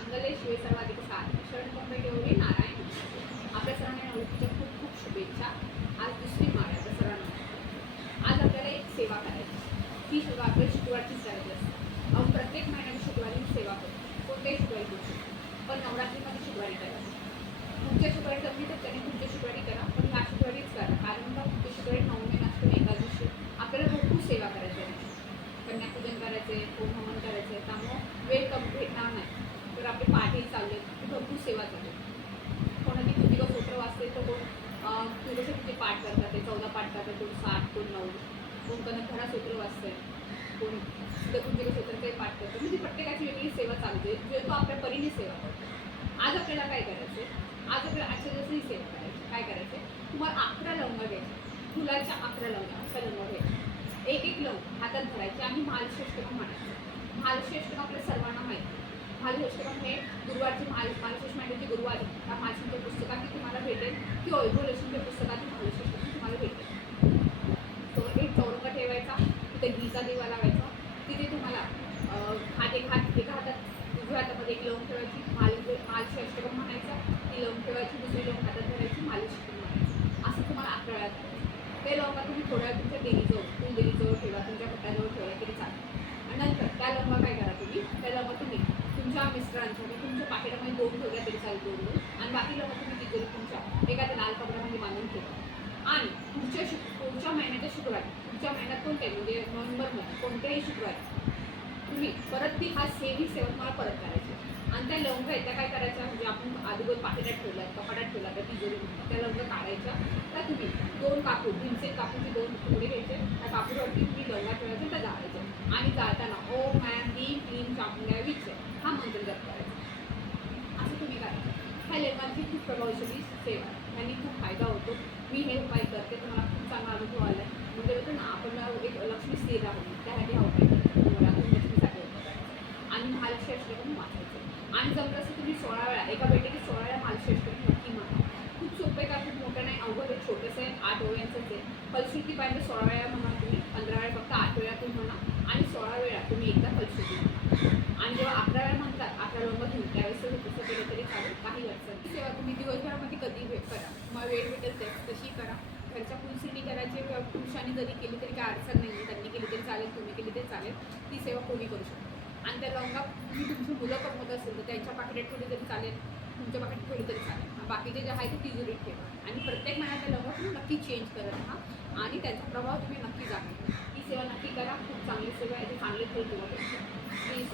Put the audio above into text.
मंगले शिवे सर्वाधिक साथ. शरण कंपनी नारायण आपल्या सरांना नवरीच्या खूप खूप शुभेच्छा. आज दुसरी माळ आहे सरांना आज आपल्याला एक सेवा करायची ती सेवा आपल्या शुक्रवारचीच करायची असते. आपण प्रत्येक महिन्यात शुक्रवारी सेवा करतो. कोणत्याही शुक्रवारी करू शकतो पण नवरात्रीमध्ये शुक्रवारी करायची पुढच्या शुक्रवारी जमली तर त्याने पुढच्या शुक्रवारी करा पण ह्या शुक्रवारीच करा. कारण का पुढच्या शुक्रवारी नवमी नसतो एका दिवशी आपल्याला भरपूर सेवा करायची आहे. कन्यापूजन करायचे होम हवन करायचे त्यामुळं वेळ कम भेटणार नाही. तर आपले पाठही चालले भरपूर सेवा चालू कोणाची तुझी सूत्र वाचते तर कोण तुझ्याचे तुझे पाठ करतात ते चौदा पाठ करतात कोण सात कोण नऊ कोण कनकधरा सूत्र वाचते कोण तुझे स्तोत्राचे पाठ करतात म्हणजे प्रत्येकाची वेगळी सेवा चालते जे तो आपल्या परीने सेवा करतो. आज आपल्याला काय करायचं आज आपल्याला आजच्या दिवशी ही सेवा करायची. काय करायचं तुम्हाला अकरा लवंगा घ्यायचे. फुलाच्या अकरा लवंगा अकरा लवंगा घ्यायचे. एक एक लवंग हातात धरायचे. आणि महालश्रेष्ठ म्हणायचं. महालश्रेष्ठ आपल्या सर्वांना माहिती. महालश्रेष्ठकम हे गुरुवारची महाल महालश्रेष्ठ मांडीची गुरुवारी. त्या महालक्ष्मीच्या पुस्तकात तुम्हाला भेटेल. की वैभव लक्ष्मीच्या पुस्तकात महालश्रेष्ठकम तुम्हाला भेटेल. तो एक चौरंग ठेवायचा. तिथे घीचा दिवा लावायचा. तिथे तुम्हाला हात एक हात एका हातात उजव्या हातामध्ये एक लवंग ठेवायची. माल मालशी अष्टकम म्हणायचा. ती लवंग ठेवायची. दुसरी लवंग हातात धरायची मालशी म्हणायचं. असं तुम्हाला अकरा वेळा करायचं. ते लवंगा तुम्ही थोड्या वेळ तुमच्या देवीजवळ कुलदेवीजवळ ठेवा. तुमच्या पट्ट्याजवळ ठेवला तरी चालेल. आणि नंतर त्या लवंगा काय करा तुम्ही? त्या लवंगा तुमच्या मिस्टरांच्या मी तुमच्या पाकिटामध्ये दोन ठेवल्या तरी चालतो आणि बाकी लोक तुम्ही तिथे तुमच्या एखाद्या लाल कपड्यामध्ये बांधून ठेवा आणि पुढच्या शुक पुढच्या महिन्याच्या शुक्रवारी पुढच्या महिन्यात कोणत्याही म्हणजे नोव्हेंबरमध्ये कोणत्याही शुक्रवारी तुम्ही परत ती हा सेम सेवन मला परत करायची आणि त्या लवंगा येत्या त्या काय करायच्या? म्हणजे आपण अगोदर पाकिटात ठेवल्या कपाटात ठेवला त्या तिजोरी त्या लवंगा काढायच्या. त्या तुम्ही दोन कापूर भीमसे कापूरचे दोन तुकडे घ्यायचे. त्या कापूरवरती तुम्ही लवंगा ठेवायच्या त्या जाळायच्या. आणि जाळताना ओ मॅम डी क्लीन चांगल्या विचार हा मंत्र असं तुम्ही काय ह्या लेखांची खूप प्रभावशाली सेवा आहे. खूप फायदा होतो. मी हे उपाय करते तर मला खूप चांगला अनुभव आला आहे म्हणजे होतं ना आपण एक लक्ष्मी स्थिर राहू त्यासाठी हा उपाय करते. लक्ष्मीसाठी उपाय आणि महालक्ष्मी अष्टकम वाचायचं. आणि जमलं असं तुम्ही सोळा वेळा एका बैठकीत सोळा वेळा महालक्ष्मी अष्टकम नक्की म्हणा खूप सोपे का? खूप मोठं नाही. अवघड छोटंसं आहे. आठ ओळ्यांचंच आहे. फलश्रुती पाहिजे सोळा वेळा म्हणा तुम्ही. पंधरा वेळा फक्त आठ वेळा तुम्ही म्हणा आणि सोळा वेळा तुम्ही एकदा फलश्रुती म्हणा आणि जेव्हा अकरा वेळा म्हणतात अकरा वेळा घेऊन त्यावेळेस तुम्ही तसं केलं तरी चालेल काही अडचण नाही. सेवा तुम्ही दिवसभरामध्ये कधी वेळ करा? मग वेळ भेटेल ते तशी करा. घरच्या पुरुषांनी करायची पुरुषांनी जरी केली तरी काय अडचण नाही आहे त्यांनी केली तरी चालेल तुम्ही केली तरी चालेल. ती सेवा कोणी करू शकतो आणि त्या लवंगा तुम्ही तुमची मुलं कमवत असेल तर त्यांच्या पाकिटात ठेवली तरी चालेल तुमच्या पाकिटात ठेवली तरी चालेल. बाकीचे जे आहे ते तिजोरीत ठेवा. आणि प्रत्येक महिन्यात त्या लवंगा तुम्ही नक्की चेंज करत राहा. आणि त्याचा प्रभाव तुम्ही नक्की जाणवा ही सेवा नक्की करा. खूप चांगली सेवा आहे. ते चांगले फळ तुम्हाला प्लीज